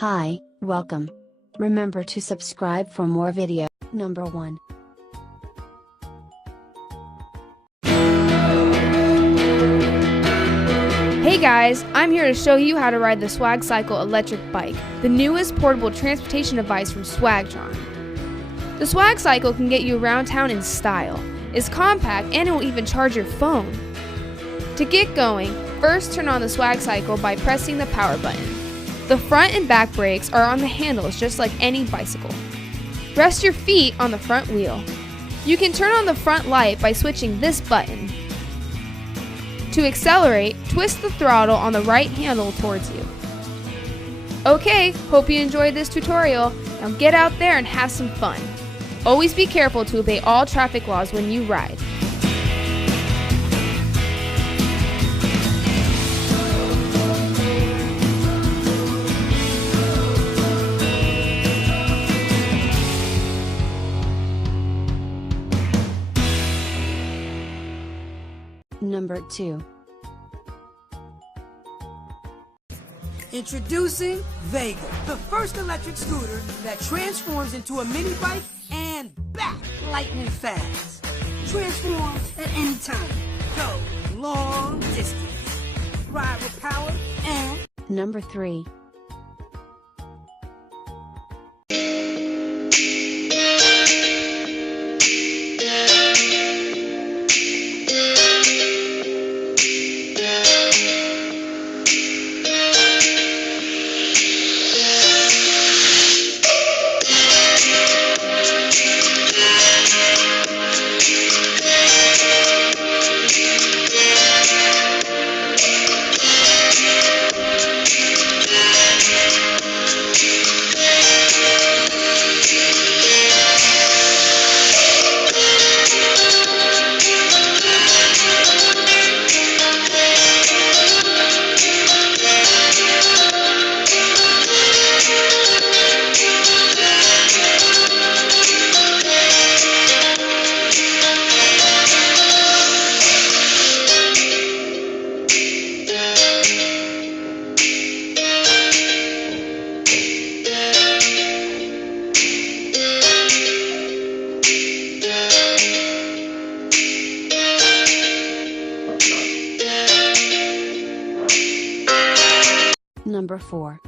Hi, welcome. Remember to subscribe for more video. Number 1. Hey guys, I'm here to show you how to ride the Swag Cycle electric bike, the newest portable transportation device from Swagtron. The Swag Cycle can get you around town in style, is compact, and it will even charge your phone. To get going, first turn on the Swag Cycle by pressing the power button. The front and back brakes are on the handles just like any bicycle. Rest your feet on the front wheel. You can turn on the front light by switching this button. To accelerate, twist the throttle on the right handle towards you. Okay, hope you enjoyed this tutorial. Now get out there and have some fun. Always be careful to obey all traffic laws when you ride. Number 2. Introducing Vega, the first electric scooter that transforms into a mini bike and back lightning fast. Transforms at any time. Go long distance. Ride with power and... Number 3. Number 4.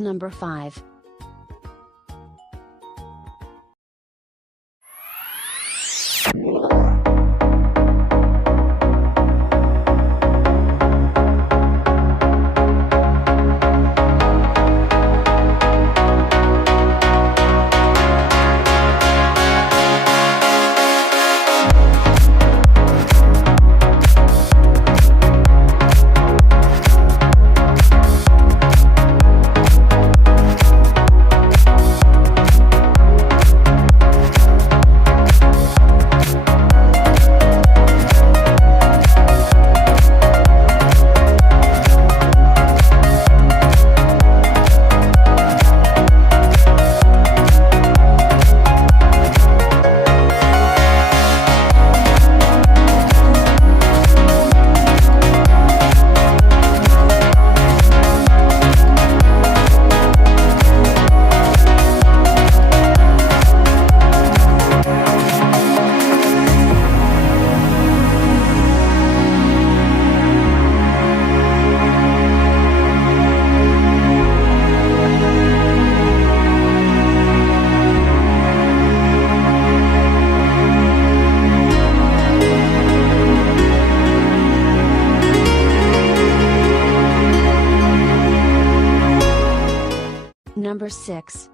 Number 5. Number 6.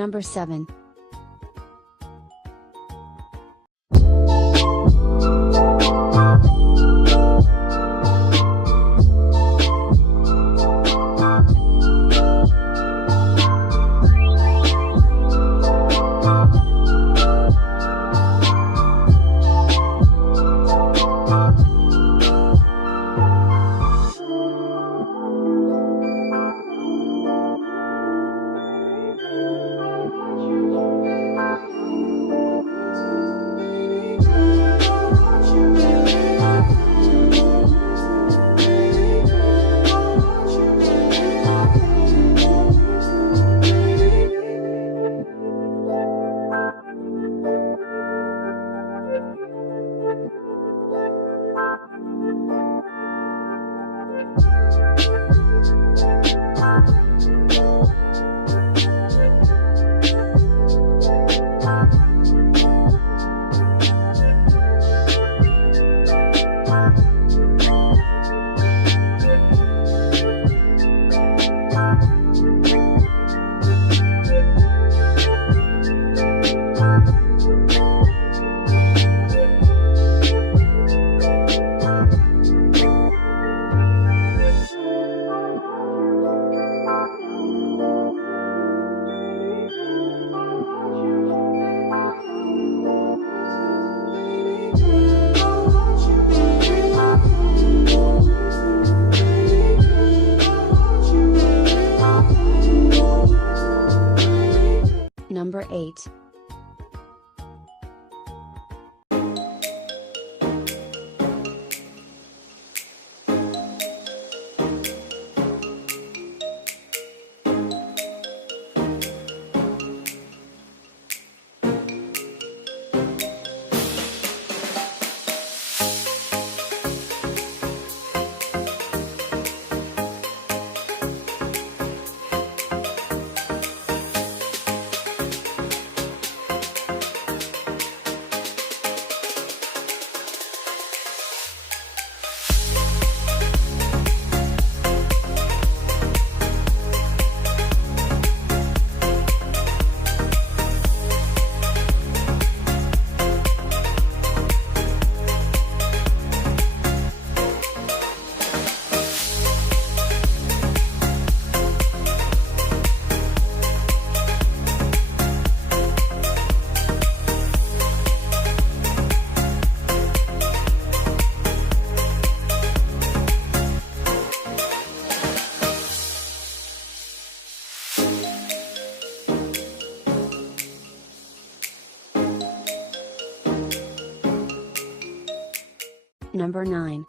Number 7. Number 8. Number 9.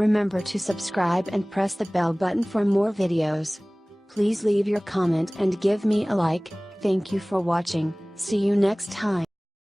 Remember to subscribe and press the bell button for more videos. Please leave your comment and give me a like. Thank you for watching. See you next time.